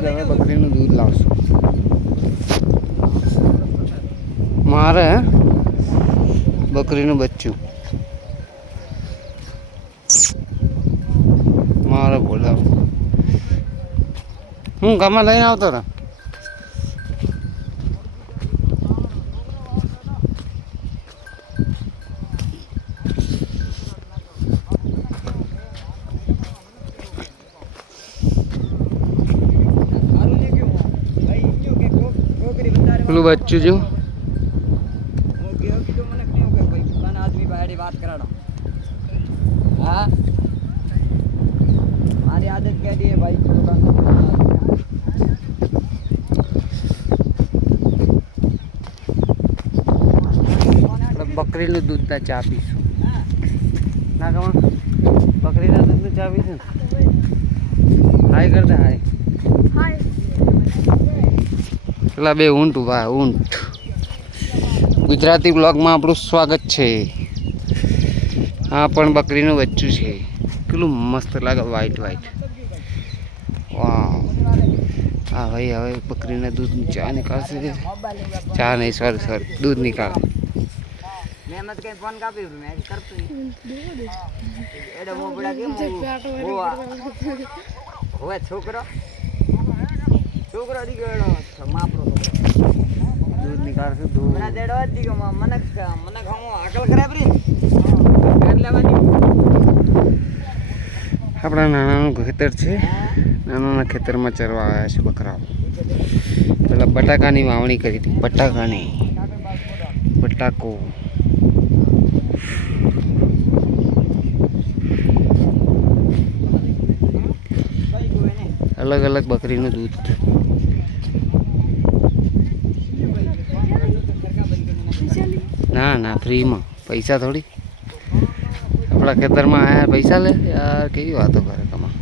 કે હવે બકરીનું દૂધ લાવશું. મારે બકરીનું બચ્ચું મારે બોલાવ હું ગામમાં લઈને આવતો રહે. પેલું બચ્ચું જો વાત કરાડો. હા મારી આદત કહી દે ભાઈ. બકરીનું દૂધના ચા પીશું ના કમા બકરીના દૂધનું ચા પીશું. હાય કરતા હાય પેલા બે ઊંટ ઉભા ઊંટ. ગુજરાતી બ્લોગમાં આપણું સ્વાગત છે. આ પણ બકરીનું બચ્ચું છે. કેટલું મસ્ત લાગે વ્હાઈટ વ્હાઈટ. વાહ હા ભાઈ હવે બકરીના દૂધની ચા નીકાળશે. ચા નહીં સોરી દૂધ નીકાળે. મેં કઈ ફોન કાપ્યો મેં કરતો એડો મોબડા કેમ હવે છોકરો દીકરો માપરો દૂધ નીકાળશે. દૂધ મને દેડવા જ દીકો મને ખામો અકલ ખરાબ રે ઘર લેવાની. આપણા નાનાનું ખેતર છે. નાનાના ખેતરમાં ચરવા આવ્યા છે બકરાઓ. પેલા બટાકાની વાવણી કરી હતી. બટાકો અલગ અલગ બકરીનું દૂધ. ના ફ્રીમાં પૈસા થોડી. આપણા ખેતરમાં આયા પૈસા લે યાર. કેવી વાતો કરે તમારે.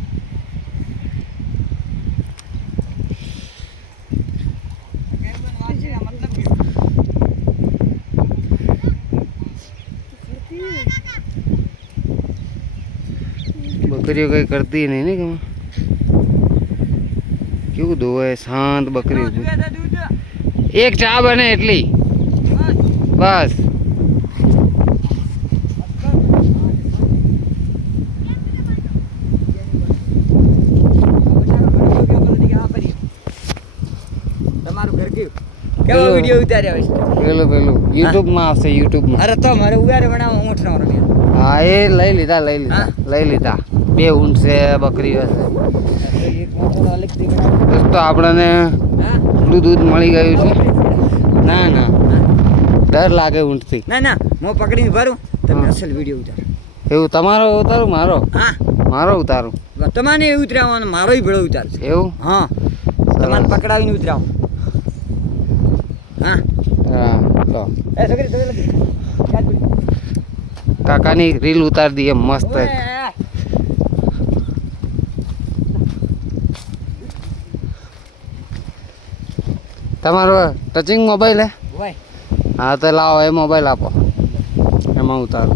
બકરીઓ કઈ કરતી નહીં ને કેમ. કેવું દોવે શાંત બકરી. એક ચા બને એટલી બસ. તમારું ઘર કેવો વિડિયો ઉતાર્યા હોય. પેલું યુટ્યુબમાં આવશે. યુટ્યુબમાં અરે તો મારે ઉગારે બનાવો ઊંઠ નો. હા એ લઈ લીધા. બે ઊંટ છે બકરી હશે. દોસ્તો આપણને એટલું દૂધ મળી ગયું છે. ના ડર લાગે ઊંટથી. ના હું પકડીને ભરું તમે અસલ વિડીયો ઉતારો. એવું તમારો ઉતારું મારો ઉતારું. તમારે ઉતરાવવાનો મારો ભેળો ઉતારશે એવું. હા તમારે પકડાવીને ઉતરાવો. હા તો કાકાની રીલ ઉતારી દઈએ મસ્ત. તમારો ટચિંગ મોબાઈલ હે? હા તો લાવો એ મોબાઈલ આપો એમાં ઉતારો.